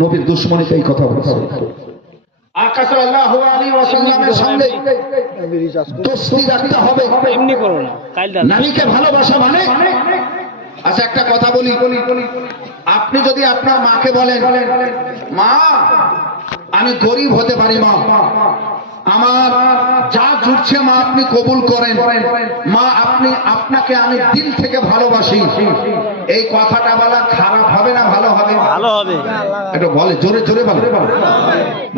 নবীর দুশ্মনীতে এই কথা বলছে। ভালোবাসা মানে? আচ্ছা একটা কথা বলি। আপনি যদি আপনার মাকে বলেন মা আমি গরিব হতে পারি মা। আমার যা জুটছে মা আপনি কবুল করেন। মা আপনি আপনাকে আমি দিল থেকে ভালোবাসি। এই কথাটা বলা খারাপ ভালো হবে। একটু বলে, জোরে জোরে বলে।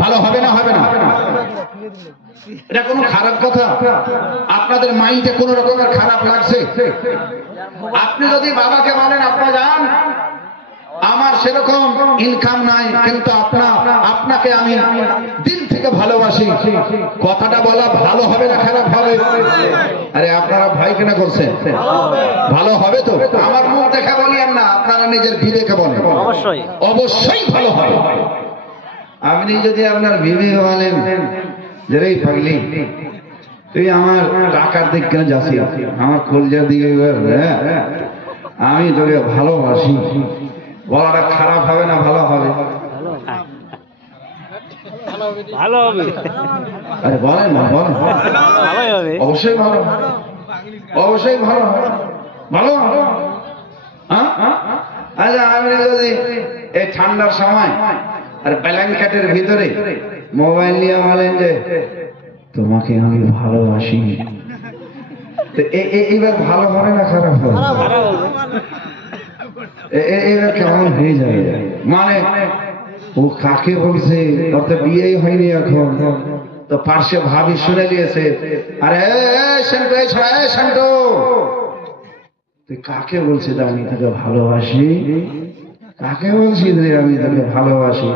ভালো হবে না হবে না? এটা কোনো খারাপ কথা। আপনাদের মাইন্ডে কোনো রকমের খারাপ লাগছে? আপনি যদি বাবাকে বলেন আপনার যান, আমার সেরকম ইনকাম নাই, কিন্তু আপনার আপনাকে আমি দিল থেকে ভালোবাসি। কথাটা বলা ভালো হবে না খারাপ হবে? আরে আপনারা ভাই কেনা করছেন? ভালো হবে তো? আমার মুখ দেখে বলিয়েন না। নিজের বিবেকে বলেন অবশ্যই। অবশ্যই ভালো হয়। আপনি যদি আপনার বিবে বলেন যে রে পাগলি তুই আমার টাকার দিক কেন যাচ্ছি আমার কলজার দিকে হ্যাঁ? আমি তোকে ভালোবাসি। বলাটা খারাপ হবে না ভালো হবে? ভালো হবে। আরে বলেন না বলেন। অবশ্যই ভালো। অবশ্যই ভালো। ভালো? আচ্ছা যদি এই ঠান্ডার সময় আর ব্ল্যাঙ্কেটের ভিতরে মোবাইল নিয়ে বলেন যে তোমাকে আমি ভালোবাসি তো এ- এ- এবার ভালো হবে না খারাপ হবে? ভালো হবে। এ- এ- এবার কেমন হয়ে যাবে? মানে ও কাকে বলছে? ওর তো বিয়েই হয়নি এখন। তো পার্শ্বে ভাবি শুনে নিয়েছে আরে তুই কাকে বলছিস যে আমি তোকে ভালোবাসি? কাকে বলছিস রে আমি তোকে ভালোবাসি?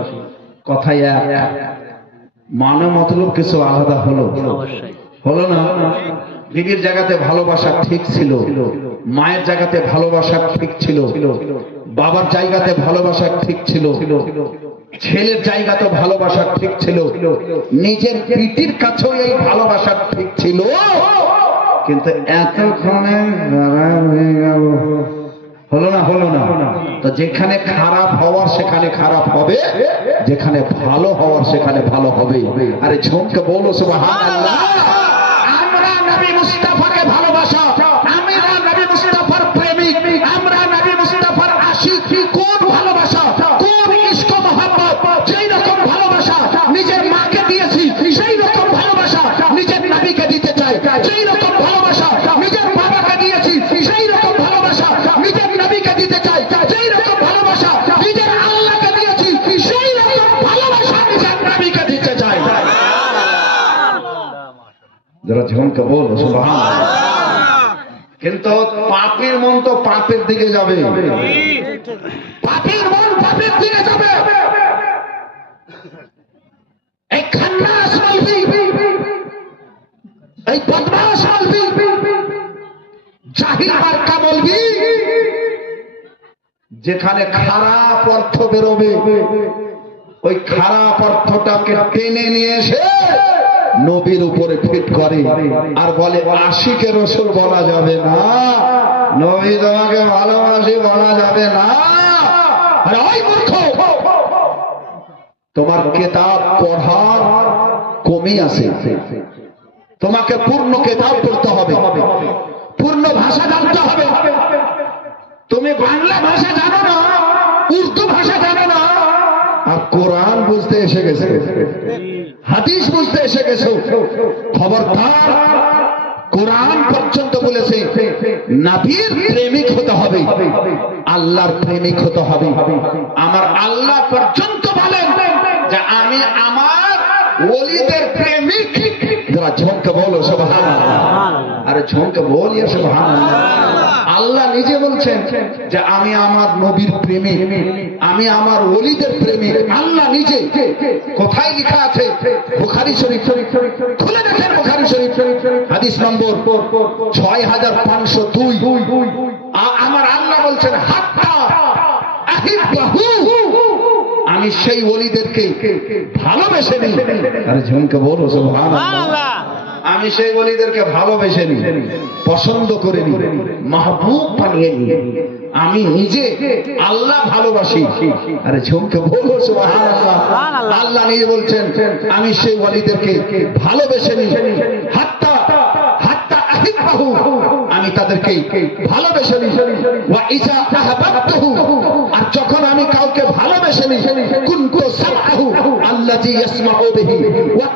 কথাই এক। মানে মতলব কিছু আলাদা হলো। হলো না? বিবির জায়গাতে ভালোবাসা ঠিক ছিল। মায়ের জায়গাতে ভালোবাসা ঠিক ছিল। বাবার জায়গাতে ভালোবাসা ঠিক ছিল। ছেলের জায়গাতে ভালোবাসা ঠিক ছিল। নিজের পিটির কাছেও এই ভালোবাসা ঠিক ছিল। কিন্তু এতক্ষণে খারাপ হয়ে গেল। হলো না হলো না? তো যেখানে খারাপ হওয়ার সেখানে খারাপ হবে, যেখানে ভালো হওয়ার সেখানে ভালো হবে। আরে ঝুমকে বলো, সুবহানাল্লাহ। যারা ঝমকে বলো কিন্তু পাপের মন তো পাপের দিকে যাবে। পাপের মন পাপের দিকে যাবে। এই খান্নাস এই বদমাস বলবি যেখানে খারাপ অর্থ বেরোবে ওই খারাপ অর্থটাকে টেনে নিয়ে এসে নবীর উপরে ফিট করে। আর বলে, আশিকে রসুল বলা যাবে না। নবী তোমাকে ভালোবাসি বলা যাবে না। তোমার কেতাব পড়ার কমই আছে। তোমাকে পূর্ণ কেতাব পড়তে হবে। পূর্ণ ভাষা জানতে হবে। তুমি বাংলা ভাষা জানো না, উর্দু ভাষা জানো না। আর কোরআন বুঝতে এসে গেছে। হাদিস বুঝতে এসে গেছো? খবরদার, কোরআন পর্যন্ত বলেছে নাবির প্রেমিক হতে হবে, আল্লাহর প্রেমিক হতে হবে। আমার আল্লাহ পর্যন্ত বলেন যে আমি আমার ওলিদের প্রেমিক। যারা ঝমকে বলো সুবহান আরে ঝমকে বলিয়া সুবহান আল্লাহ নিজে বলছেন যে আমি আমার নবীর প্রেমিক, আমি আমার ওলিদের প্রেমিক। আল্লাহ নিজে কোথায় লেখা আছে? বুখারী শরীফ। খুলে দেখেন বুখারী শরীফ। হাদিস নম্বর ছয় হাজার পাঁচশো দুই। আমার আল্লাহ বলছেন, হাত্তা আমি সেই ওলিদেরকে ভালোবেসে নিই। আরে ঝুমকে বলো সুবহানাল্লাহ। আমি সেই ওলিদেরকে ভালোবেসে নিই পছন্দ করে নিই মাহবুব বানিয়ে নিই। আমি নিজে আল্লাহ ভালোবাসি। আরে ঝুমকে বলো সুবহানাল্লাহ। সুবহানাল্লাহ। আল্লাহ নিজে বলছেন আমি সেই ওয়ালিদেরকে ভালোবেসে নি হাত্তা হাত্তা আহিব্বাহু। আমি তাদেরকে ভালোবেসে নি ওয়া ইজা আহবাবতুহু। আর যখন আমি কাউকে ভালোবেসে নি কুনতু সামআহু আল্লাযী ইয়াসমাউ বিহি ওয়া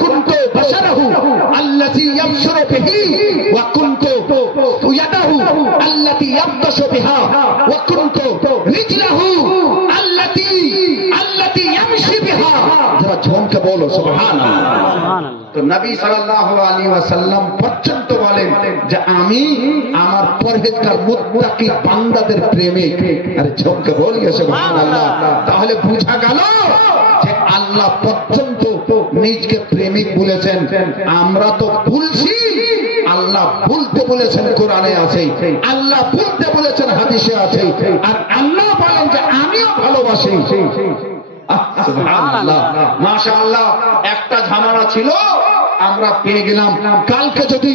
যারা বলো সুবহানাল্লাহ। তো নবী সাল্লাল্লাহু আলাইহি ওয়াসাল্লাম পর্যন্ত বলেন যে আমি আমার পরহেজগার মুত্তাকি বান্দাদের প্রেমিক আরে ঝমকে বলিয়ে সুবহানাল্লাহ। তাহলে বোঝা গেল যে আল্লাহ পর্যন্ত নিজকে প্রেমিক বলেছেন। আমরা তো ভুলছি আল্লাহ ভুলতে বলেছেন কোরআনে আছে, আল্লাহ ভুলতে বলেছেন হাদিসে আছে, আর আল্লাহ বলেন যে আমিও ভালোবাসি। মাশাআল্লাহ, একটা ঝামেলা ছিল, আমরা পেয়ে গেলাম। কালকে যদি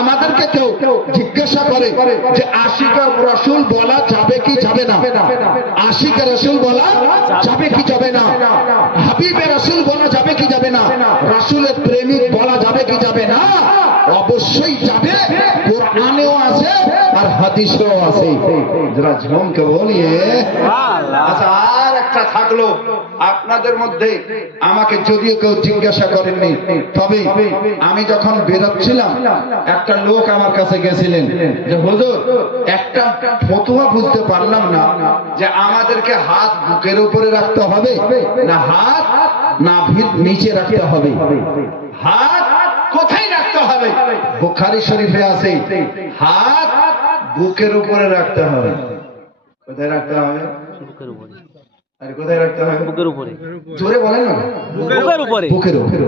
আমাদেরকে কেউ জিজ্ঞাসা করে যে আশিকা রসুল বলা যাবে কি যাবে না? আশিকা রসুল বলা যাবে কি যাবে না? হাবিবে রসুল বলা যাবে কি যাবে না? রসুলের প্রেমিক বলা যাবে কি যাবে না? অবশ্যই যাবে কোরআনেও আছে আর হাদিসেও আছে। যারা ঝমকে বলিয়ে আচ্ছা আর একটা থাকল। আপনাদের মধ্যে আমাকে যদিও কেউ জিজ্ঞাসা করেননি তবে আমি যখন বেরোচ্ছিলাম একটা লোক আমার কাছে গেছিলেন যে হুজুর একটা ফতুয়া বুঝতে পারলাম না যে আমাদেরকে হাত বুকের উপরে রাখতে হবে না হাত না ভিত নিচে রাখতে হবে। হাত কোথায় হবে। বুখারি শরীফে আছে হাত বুকের উপরে রাখতে হবে। কোথায় রাখতে হবে? বুকের উপরে আর কোথায় রাখতে হবে? বুকের উপরে। জোরে বলেন না। বুকের উপরে। বুকের উপরে।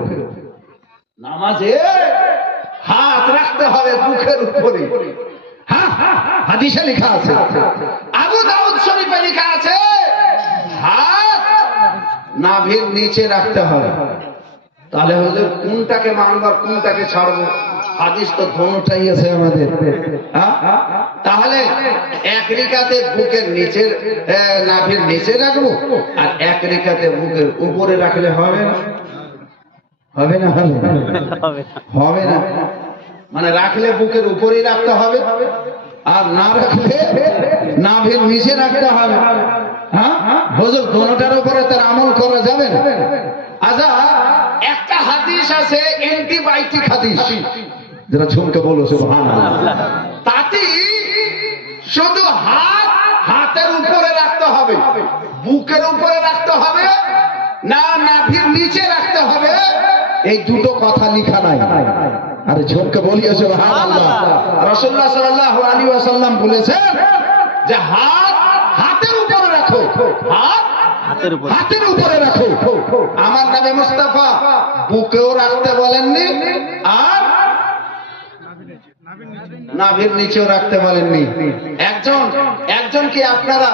নামাজে হাত রাখতে হবে বুকের উপরে। হ্যাঁ হাদিসে লেখা আছে। আবু দাউদ শরীফে লেখা আছে হাত নাভির নিচে রাখতে হবে। তাহলে হুজুর কোনটাকে মানব আর কোনটাকে ছাড়বো? হাদিস তো ধনুটাই আছে আমাদের। হ্যাঁ? তাহলে এক রেখাতে বুকের নিচে এ, নাভির নিচে রাখব আর এক রেখাতে বুকের উপরে রাখলে হবে না? হবে না হবে হবে না। মানে রাখলে বুকের উপরেই রাখতে হবে আর না রাখলে নাভির নিচে রাখতে হবে। হ্যাঁ? হুজুর দোনোটার উপরে তার আমল করা যাবে না। আচ্ছা একটা হাদিস আছে অ্যান্টিবায়োটিক হাদিস। যেটা ঝুমকে বলো সুবহানাল্লাহ। তাতে শুধু হাত হাতের উপরে রাখতে হবে। বুকের উপরে রাখতে হবে না নাভির নিচে রাখতে হবে। এই দুটো কথা লেখা নাই। আরে ঝোঁককে বলিয়ে সুবহানাল্লাহ। রাসূলুল্লাহ সাল্লাল্লাহু আলাইহি ওয়াসাল্লাম বলেছেন যে হাত হাতের উপরে রাখো। হাত হাতের উপরে রাখো। আমার নামে মুস্তাফা। বুকেও রাখতে বলেননি, আর নাভির নিচেও রাখতে বলেননি। একজন একজন কি আপনারা?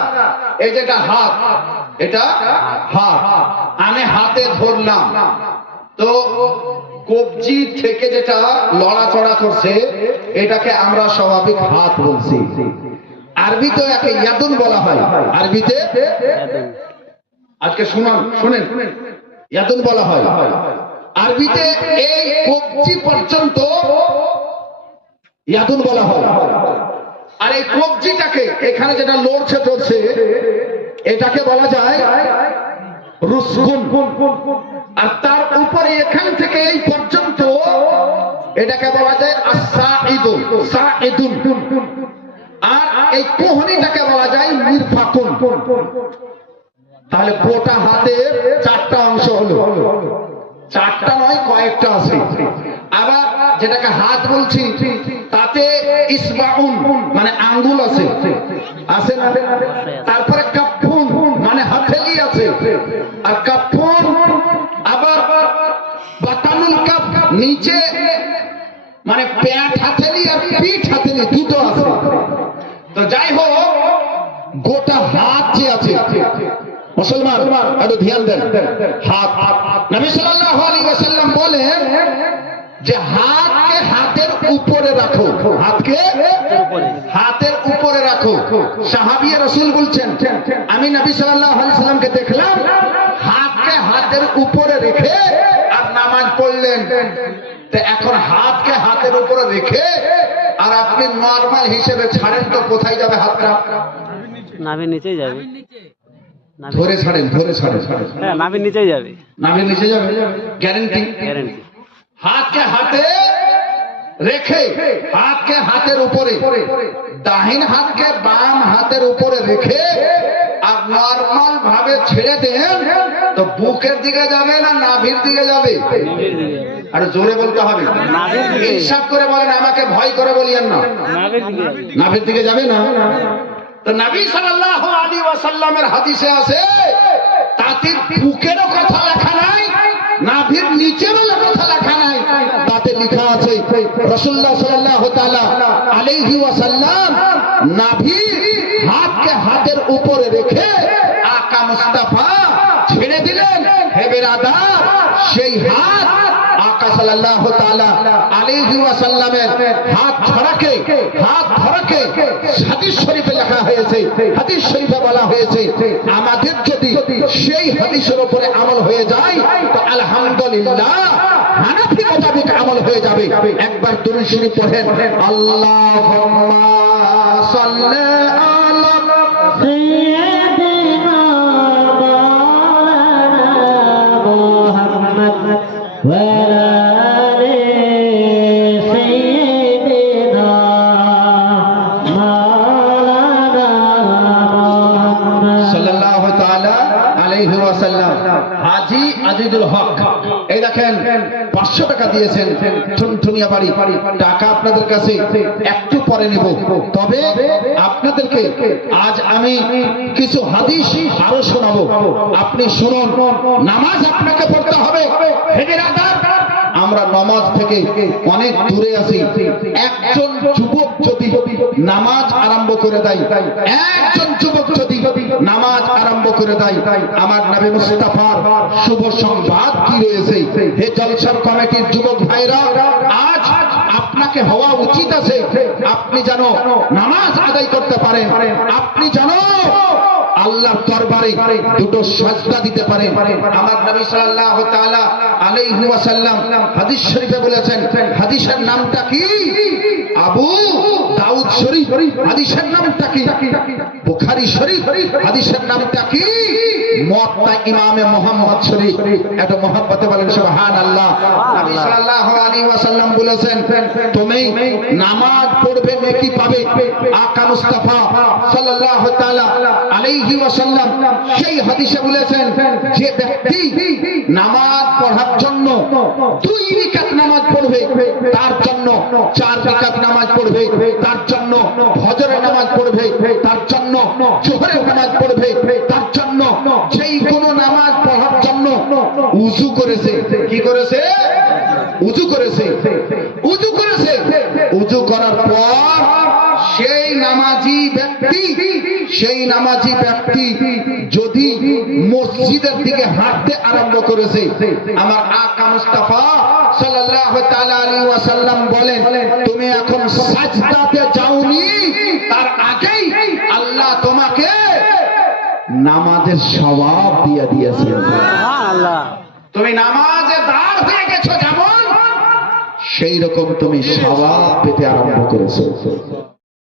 এই যেটা হাত, এটা হাত। আমি হাতে ধরলাম। তো কবজি থেকে যেটা লড়াচড়া করছে, এটাকে আমরা স্বাভাবিক হাত বলছি। আরবিতে একে ইয়াদুন বলা হয়। আরবিতে? আজকে শুনুন, শুনেন। ইয়াদুন বলা হয়। আরবিতে এই কবজি পর্যন্ত ইয়াদুন বলা হয়। আর এই কবজিটাকে এখানে যেটা লড়ছে চলছে এটাকে বলা যায় আর তার উপরে এখান থেকে এই পর্যন্ত এটাকে বলা যায় আর এই কোহনিটাকে বলা যায় মিরফাকুন। তাহলে গোটা হাতের চারটা অংশ হলো। চারটা নয়, কয়েকটা আছে। আবার যেটাকে হাত বলছি, তাতে ইসবাউন মানে আঙ্গুল আছে। আছে তারপরে কাপ্পুন মানে হাতেলি আছে। আর কাপ্পুন আবার বাতানুল কাপ নিচে মানে পেট হাতেলি আর পিঠ হাতেলি দুটো আছে। তো যাই হোক, গোটা হাত যে আছে মুসলমান একটু ধ্যান দেন। হাত। নবী সাল্লাল্লাহু আলাইহি ওয়াসাল্লাম বলেন যে হাতকে হাতের উপরে রাখো। হাতকে হাতের উপরে রাখো। সাহাবিয়া রসুল বলছেন আমি নবী সাল্লাল্লাহু আলাইহি সাল্লামকে দেখলাম হাতকে হাতের উপরে রেখে আর নামাজ পড়লেন। তো এখন হাতকে হাতের উপরে রেখে আর আপনি নর্মাল হিসেবে ছাড়েন তো কোথায় যাবে হাতটা? নাভির নিচেই যাবে। ধরে ছাড়েন ধরে ছাড়েন। হ্যাঁ নিচেই যাবে। নিচে যাবে গ্যারেন্টি গ্যারেন্টি হাতকে হাতে রেখে হাতকে হাতের উপরে দাহিন হাতকে বাম হাতের উপরে রেখে আর নর্মাল ভাবে ছেড়ে দেন তো বুকের দিকে যাবে না নাভির দিকে যাবে? আর জোরে বলতে হবে। হিসাব করে বলেন আমাকে ভয় করে বলিয়েন না। নাভির দিকে যাবে না? আলাইহি ওয়াসাল্লামের আছে লেখা নাই, নাভির লেখা নাই, তাতে আছে তাআলা আলাইহি ওয়াসাল্লাম হাতকে হাতের উপরে রেখে আকা মুস্তাফা ছেড়ে দিলেন হেবের বেরাদার, সেই হাত আমাদের যদি সেই হাদিসের উপরে আমল হয়ে যায়, তো আলহামদুলিল্লাহ মোতাবেক আমল হয়ে যাবে। একবার দুরূদ শরীফ পড়েন সাল্লি হাজী আজিজুল হক। এই দেখেন 500 টাকা দিয়েছেন ঠুনঠুনিয়া বাড়ি। টাকা আপনাদের কাছে একটু পরে নিব। তবে আপনাদেরকে আজ আমি কিছু হাদিস আরও শোনাবো। আপনি শুনুন, নামাজ আপনাকে পড়তে হবে। আমরা নামাজ থেকে অনেক দূরে আছি। একজন যুবক যদি নামাজ আরম্ভ করে দেয়, একজন যুবক যদি নামাজ আরম্ভ করে দেয়, আমার নবী মুস্তাফার শুভ সংবাদ কি রয়েছে? হে জলসার কমিটির যুবক ভাইরা, আজ আপনাকে হওয়া উচিত আছে। আপনি যেন নামাজ আদায় করতে পারেন। আপনি জানো আল্লাহর দরবারে দুটো সাজদা দিতে পারে। আমার নবী সাল্লাল্লাহু তাআলা আলাইহি ওয়াসাল্লাম হাদিস শরীফে বলেছেন, হাদিসের নামটা কি? আবু দাউদ শরীফ। হাদিসের নামটা কি? বুখারী শরীফ। হাদিসের নামটা কি? নামাজ পড়বে যে ব্যক্তি নামাজ পড়ার জন্য দুই রিকাত নামাজ পড়বে, তার জন্য চার রিকাত নামাজ পড়বে, তার জন্য ফজরের নামাজ পড়বে, তার জন্য নামাজ পড়বে, তার জন্য যেই কোনো নামাজ পড়ার জন্য উজু করেছে। কি করেছে? উজু করেছে। উজু করেছে। উজু করার পর সেই নামাজি ব্যক্তি, সেই নামাজি ব্যক্তি যদি মসজিদের দিকে হাঁটতে আরম্ভ করেছে, আমার আকা মুস্তাফা তাআলা আলাইহি ওয়াসাল্লাম বলেন, তুমি এখন সাজদাতে যাওনি, তার আগেই আল্লাহ তোমাকে নামাজের স্বভাব দিয়া দিয়েছে। তুমি নামাজে দাঁড় হয়ে গেছো যেমন সেই রকম তুমি স্বভাব পেতে আরম্ভ করেছ।